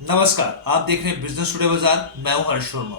नमस्कार, आप देख रहे हैं बिजनेस टुडे बाजार। मैं हूं हर्ष वर्मा।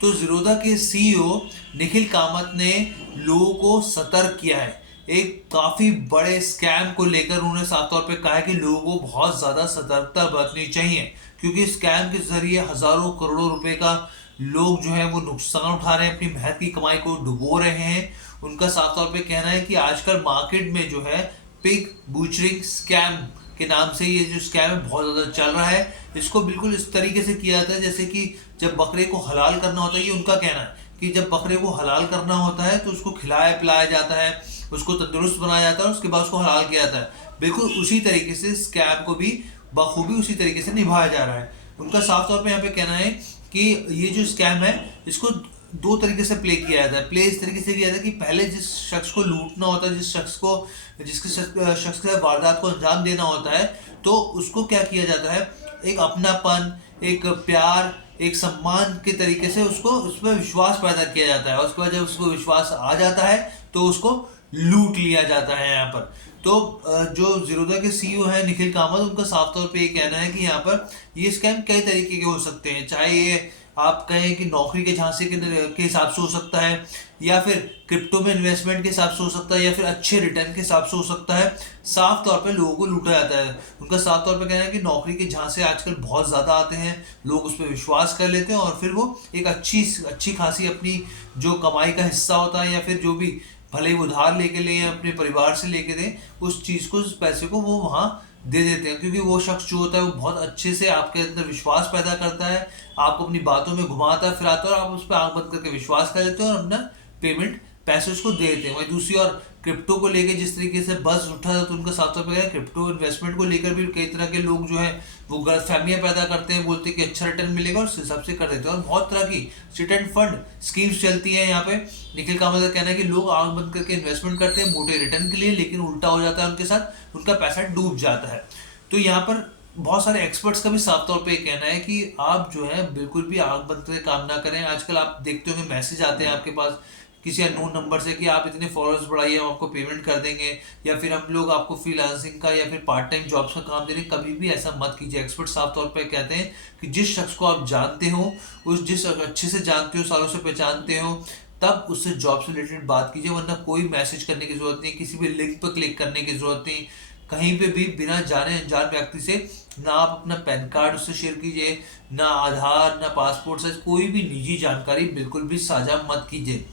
तो ज़ीरोधा के सीईओ निखिल कामत ने लोगों को सतर्क किया है। एक काफी बड़े स्कैम को लेकर उन्होंने साफ तौर पे कहा है कि लोगों को बहुत ज्यादा सतर्कता बरतनी चाहिए, क्योंकि स्कैम के जरिए हजारों करोड़ों रुपए का लोग जो है वो नुकसान उठा रहे हैं, अपनी मेहनत की कमाई को डुबो रहे हैं। उनका साफ तौर पे कहना है कि आजकल मार्केट में जो है पिग बूचरिंग स्कैम के नाम से ये जो स्कैम है बहुत ज़्यादा चल रहा है। इसको बिल्कुल इस तरीके से किया जाता है जैसे कि जब बकरे को हलाल करना होता है। ये उनका कहना है कि जब बकरे को हलाल करना होता है तो उसको खिलाया पिलाया जाता है, उसको तंदुरुस्त बनाया जाता है और उसके बाद उसको हलाल किया जाता है। बिल्कुल उसी तरीके से स्कैम को भी बखूबी उसी तरीके से निभाया जा रहा है। उनका साफ तौर पे यहाँ पे कहना है कि ये जो स्कैम है इसको दो तरीके से प्ले किया जाता है। प्ले इस तरीके से किया जाता है कि पहले जिस शख्स को लूटना होता है, जिसके शख्स के वारदात को अंजाम देना होता है, तो उसको क्या किया जाता है, एक अपनापन, एक प्यार, एक सम्मान के तरीके से उसको उस पर विश्वास पैदा किया जाता है और उसके बाद जब उसको विश्वास आ जाता है तो उसको लूट लिया जाता है यहाँ पर। तो जो ज़ीरोधा के सीईओ हैं निखिल कामत, उनका साफ तौर पे ये कहना है कि यहाँ पर ये स्कैम कई तरीके के हो सकते हैं। चाहे ये आप कहें कि नौकरी के झांसे के हिसाब से हो सकता है, या फिर क्रिप्टो में इन्वेस्टमेंट के हिसाब से हो सकता है, या फिर अच्छे रिटर्न के हिसाब से हो सकता है। साफ तौर पे लोगों को लूटा जाता है। उनका साफ तौर पे कहना है कि नौकरी के झांसे आजकल बहुत ज़्यादा आते हैं, लोग उस पर विश्वास कर लेते हैं और फिर वो एक अच्छी अच्छी खासी अपनी जो कमाई का हिस्सा होता है या फिर जो भी, भले ही उधार लेके लें या अपने परिवार से लेके दें, उस चीज़ को, उस पैसे को वो वहाँ दे देते हैं। क्योंकि वो शख्स जो होता है वो बहुत अच्छे से आपके अंदर विश्वास पैदा करता है, आपको अपनी बातों में घुमाता फिराता है और आप उस पर आंख बंद करके विश्वास कर देते हो और अपना पेमेंट पैसे उसको दे देते हैं। वहीं दूसरी और क्रिप्टो को लेकर जिस तरीके से बस उठा था, तो उनका साफ तौर पर क्रिप्टो इन्वेस्टमेंट को लेकर भी कई तरह के लोग जो है वो गलतफहमियां पैदा करते हैं, बोलते हैं कि अच्छा रिटर्न मिलेगा और उस हिसाब से कर देते हैं। और बहुत तरह की चिट एंड फंड स्कीम्स चलती हैं यहाँ पे। निखिल कामत का कहना है कि लोग आंख बंद करके इन्वेस्टमेंट करते हैं मोटे रिटर्न के लिए, लेकिन उल्टा हो जाता है उनके साथ, उनका पैसा डूब जाता है। तो यहाँ पर बहुत सारे एक्सपर्ट्स का भी साफ तौर पे कहना है कि आप जो है बिल्कुल भी आंख बंद करके काम ना करें। आजकल आप देखते होंगे मैसेज आते हैं आपके पास किसी अननोन नंबर से कि आप इतने फॉलोअर्स बढ़ाइए, हम आपको पेमेंट कर देंगे, या फिर हम लोग आपको फ्रीलांसिंग का या फिर पार्ट टाइम जॉब्स का काम दे रहे हैं। कभी भी ऐसा मत कीजिए। एक्सपर्ट साफ तौर पे कहते हैं कि जिस शख्स को आप जानते हो, जिस अच्छे से जानते हो, सालों से पहचानते हो, तब उससे जॉब से रिलेटेड बात कीजिए। वरना कोई मैसेज करने की जरूरत नहीं, किसी भी लिंक पर क्लिक करने की जरूरत नहीं। कहीं पे भी बिना जाने अनजान व्यक्ति से ना आप अपना पैन कार्ड उससे शेयर कीजिए, ना आधार, ना पासपोर्ट साइज, कोई भी निजी जानकारी बिल्कुल भी साझा मत कीजिए।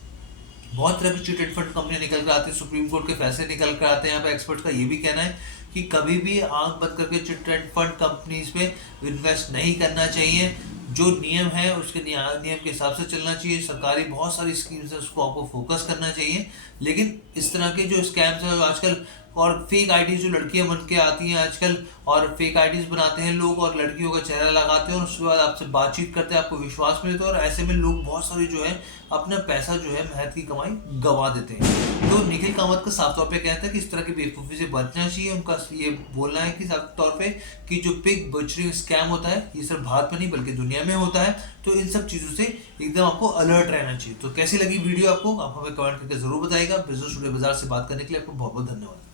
बहुत तरह की चिट एंड फंड कंपनियां निकल कर आती है, सुप्रीम कोर्ट के फैसले निकल कर आते हैं। यहाँ पे एक्सपर्ट का ये भी कहना है कि कभी भी आंख बंद करके चिट एंड फंड कंपनीज पे इन्वेस्ट नहीं करना चाहिए। जो नियम है उसके नियम के हिसाब से चलना चाहिए। सरकारी बहुत सारी स्कीम्स है, उसको आपको फोकस करना चाहिए। लेकिन इस तरह के जो स्कैम्स हैं आजकल, और फेक आईडीज जो लड़कियां बन के आती हैं आजकल और फेक आईडीज बनाते हैं लोग और लड़कियों का चेहरा लगाते हैं और उसके बाद आपसे बातचीत करते हैं, आपको विश्वास में लेते हैं और ऐसे में लोग बहुत सारी जो है अपना पैसा जो है मेहनत की कमाई गंवा देते हैं। तो निखिल कामत का साफ तौर पे कहता है कि इस तरह की बेवकूफ़ी से बचना चाहिए। उनका ये बोलना है कि साफ तौर पे कि जो पिग बचरिंग स्कैम होता है ये सिर्फ भारत में नहीं बल्कि दुनिया में होता है। तो इन सब चीज़ों से एकदम आपको अलर्ट रहना चाहिए। तो कैसी लगी वीडियो आपको, आप हमें कमेंट करके जरूर बताइएगा। बिजनेस टुडे बाजार से बात करने के लिए आपको बहुत बहुत धन्यवाद।